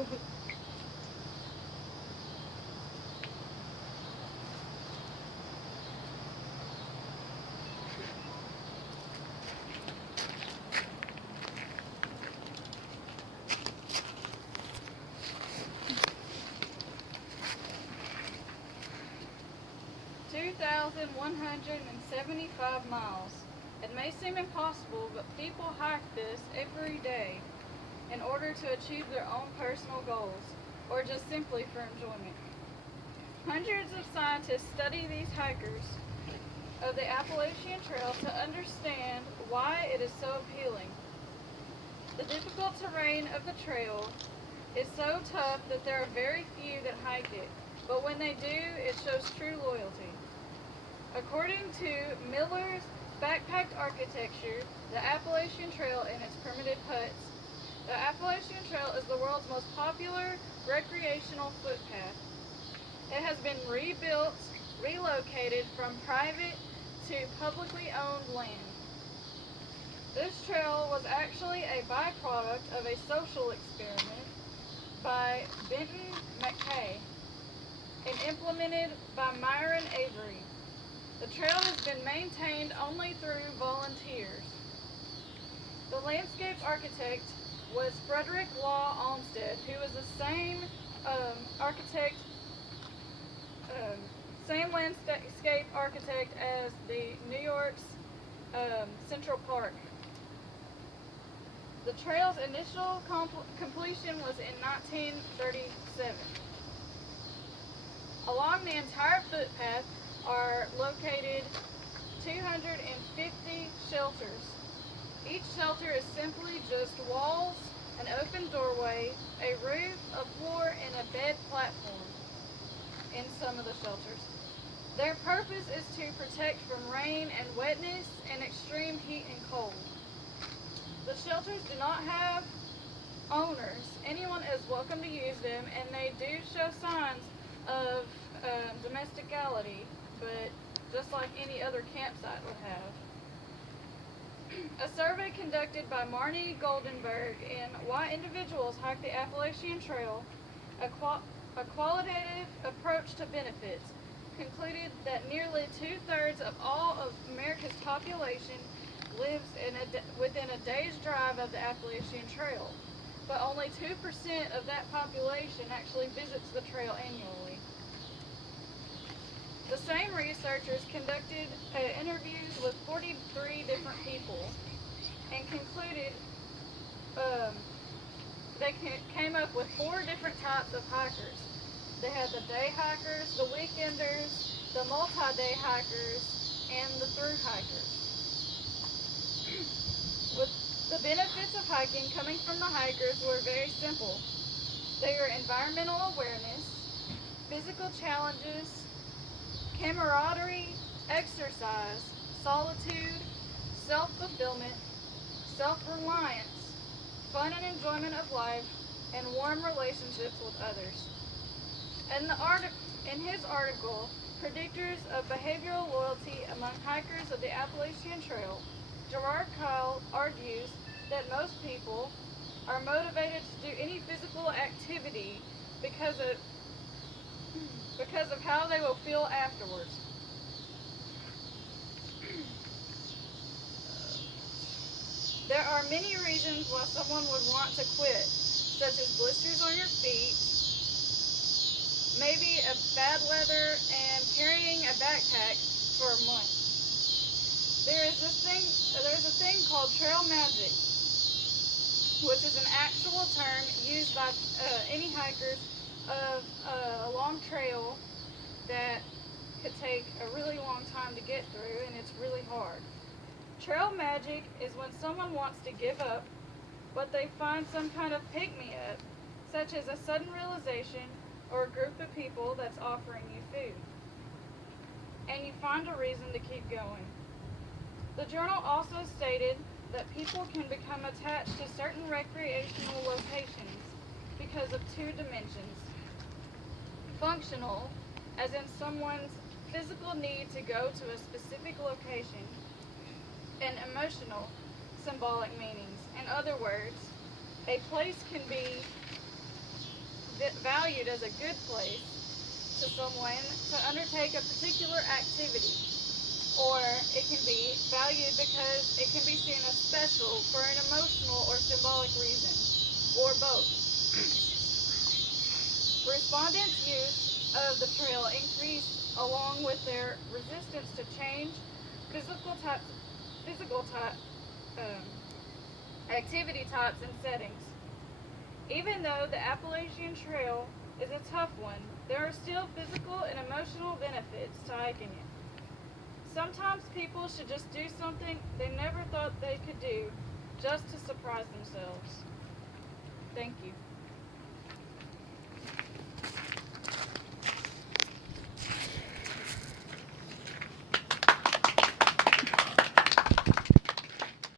2,175 miles. It may seem impossible, but people hike this every day in order to achieve their own personal goals, or just simply for enjoyment. Hundreds of scientists study these hikers of the Appalachian Trail to understand why it is so appealing. The difficult terrain of the trail is so tough that there are very few that hike it, but when they do, it shows true loyalty. According to Miller's Backpacked Architecture, the Appalachian Trail and its primitive huts, the Appalachian Trail is the world's most popular recreational footpath. It has been rebuilt, relocated from private to publicly owned land. This trail was actually a byproduct of a social experiment by Benton McKay and implemented by Myron Avery. The trail has been maintained only through volunteers. The landscape architect was Frederick Law Olmsted, who was the same architect, same landscape architect as the New York's Central Park. The trail's initial completion was in 1937. Along the entire footpath are located 250 shelters. Each shelter is simply just walls, an open doorway, a roof, a floor, and a bed platform in some of the shelters. Their purpose is to protect from rain and wetness and extreme heat and cold. The shelters do not have owners. Anyone is welcome to use them, and they do show signs of domesticality, but just like any other campsite would have. A survey conducted by Marnie Goldenberg in Why Individuals Hike the Appalachian Trail, a qualitative approach to benefits, concluded that nearly 2/3 of all of America's population lives within a day's drive of the Appalachian Trail, but only 2% of that population actually visits the trail annually. The same researchers conducted interviews with 43 different people and concluded they came up with 4 different types of hikers. They had the day hikers, the weekenders, the multi-day hikers, and the through hikers. With the benefits of hiking coming from the hikers were very simple. They are environmental awareness, physical challenges, camaraderie, exercise, solitude, self-fulfillment, self-reliance, fun and enjoyment of life, and warm relationships with others. In his article, Predictors of Behavioral Loyalty Among Hikers of the Appalachian Trail, Gerard Kyle argues that most people are motivated to do any physical activity because of how they will feel afterwards. There are many reasons why someone would want to quit, such as blisters on your feet, maybe a bad weather, and carrying a backpack for a month. There's a thing called trail magic, which is an actual term used by any hikers of a long trail that could take a really long time to get through, and it's really hard. Trail magic is when someone wants to give up, but they find some kind of pick-me-up, such as a sudden realization or a group of people that's offering you food, and you find a reason to keep going. The journal also stated that people can become attached to certain recreational locations because of 2 dimensions. Functional, as in someone's physical need to go to a specific location, and emotional, symbolic meanings. In other words, a place can be valued as a good place to someone to undertake a particular activity, or it can be valued because it can be seen as special for an emotional or symbolic reason, or both. Respondents' use of the trail increased along with their resistance to change, physical type, um, activity types and settings. Even though the Appalachian Trail is a tough one, there are still physical and emotional benefits to hiking it. Sometimes people should just do something they never thought they could do just to surprise themselves. Thank you.